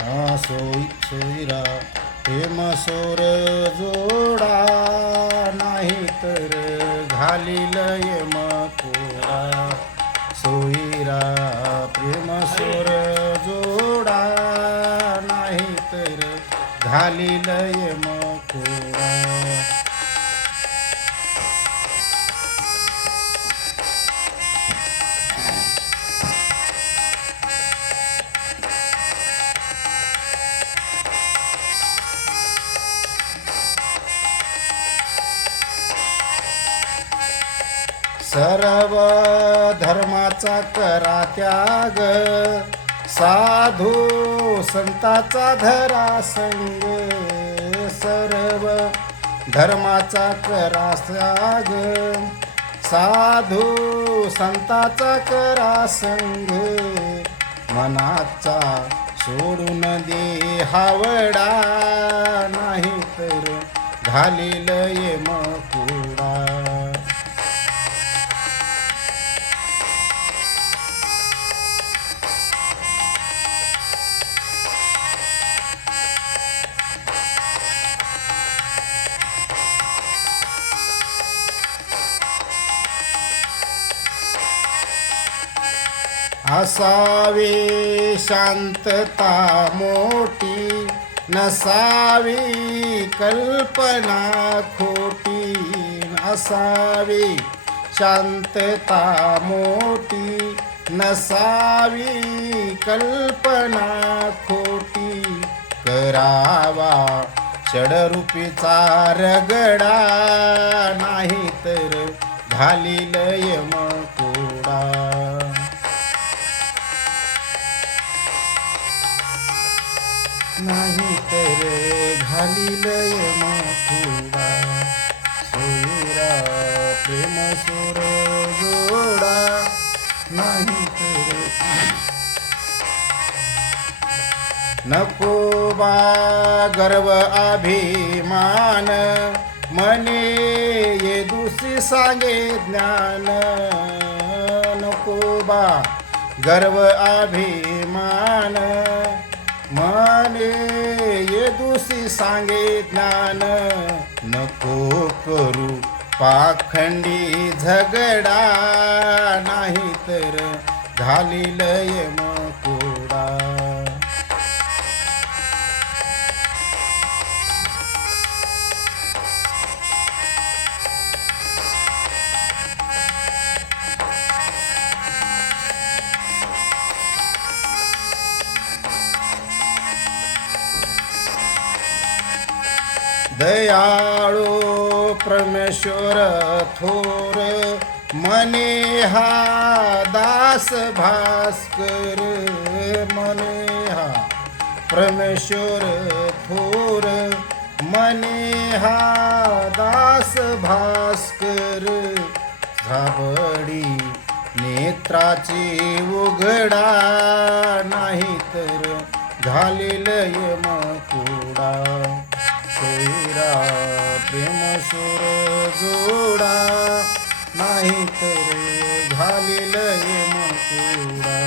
सोयीरा प्रेम सोर जोडा नाही तर घालील यमकोडा सोयीरा प्रेम सोर जोडा नाही तर घालील यमकोडा सर्व धर्माचा करा त्याग साधू संताचा धरा संग सर्व धर्माचा करा त्याग साधू संताचा करा संग मनाचा सोडून दे हावडा नाही तर घालील यमकोडा असावी शांतता मोठी नसावी कल्पना खोटी असावी शांतता मोठी नसावी कल्पना खोटी करावा षडरूपीचा रगडा नाही तर घालील यमकोडा नाही तर घालील यमकोडा सोयीरा प्रेम सोर जोडा नाही तर नको बा गर्व अभिमान मने ये दुसरी सांगे ज्ञान नको बा गर्व अभिमान मने ये दुसी सांगे ज्ञान नको करू पाखंडी झगडा नाही तर घालील यमकोडा दयाळू परमेश्वर थोर मने हा दास भास्कर मने हा परमेश्वर थोर मने हा दास भास्कर झाबडी नेत्राची उघडा नाही तर घालील यमकोडा सोयीरा प्रेम सोर जोडा नाही तर घालील यमकोडा